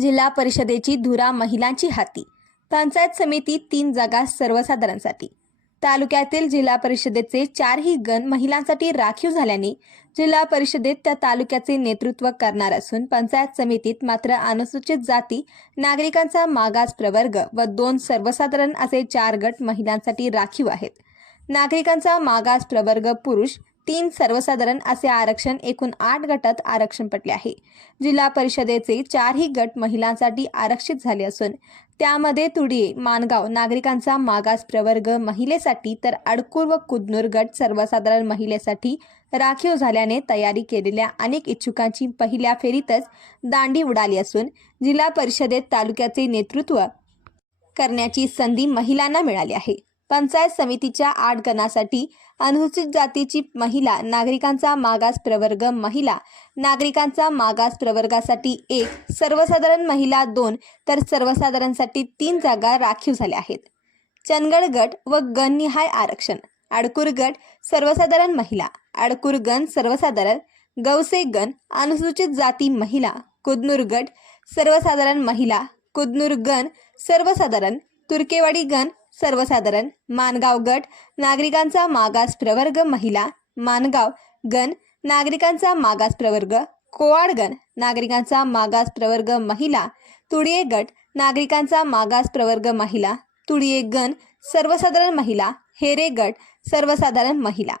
जिल्हा परिषदेची धुरा महिलांची हाती. पंचायत समिती तीन जागा सर्वसाधारणसाठी. तालुक्यातील जिल्हा परिषदेचे चारही गण महिलांसाठी राखीव झाल्याने जिल्हा परिषदेत त्या तालुक्याचे नेतृत्व करणार असून पंचायत समितीत मात्र अनुसूचित जाती नागरिकांचा मागास प्रवर्ग व दोन सर्वसाधारण असे चार गट महिलांसाठी राखीव आहेत. नागरिकांचा मागास प्रवर्ग पुरुष तीन सर्वसाधारण असे आरक्षण एकूण आठ गटात आरक्षण पटले आहे. जिल्हा परिषदेचे चारही गट महिलांसाठी आरक्षित झाले असून त्यामध्ये तुडिये मानगाव नागरिकांचा मागास प्रवर्ग महिलेसाठी तर अडकूर व कुदनूर गट सर्वसाधारण महिलेसाठी राखीव झाल्याने तयारी केलेल्या अनेक इच्छुकांची पहिल्या फेरीतच दांडी उडाली असून जिल्हा परिषदेत तालुक्याचे नेतृत्व करण्याची संधी महिलांना मिळाली आहे. पंचायत समितीच्या आठ गणासाठी अनुसूचित जातीची महिला नागरिकांचा मागास प्रवर्ग महिला नागरिकांचा मागास प्रवर्गासाठी एक सर्वसाधारण महिला दोन तर सर्वसाधारणसाठी तीन जागा राखीव झाल्या आहेत. चंदगड गट व गणनिहाय आरक्षण आडकूर गट सर्वसाधारण महिला आडकूर गण सर्वसाधारण गवसे गण अनुसूचित जाती महिला कुदनूर गट सर्वसाधारण महिला कुदनूर गण सर्वसाधारण तुर्केवाडी गण सर्वसाधारण मानगाव गट नागरिकांचा मागास प्रवर्ग महिला मानगाव गण नागरिकांचा मागास प्रवर्ग कोवाडगण नागरिकांचा मागास प्रवर्ग महिला तुडिये गट नागरिकांचा मागास प्रवर्ग महिला तुडिये गण सर्वसाधारण महिला हेरे गट सर्वसाधारण महिला.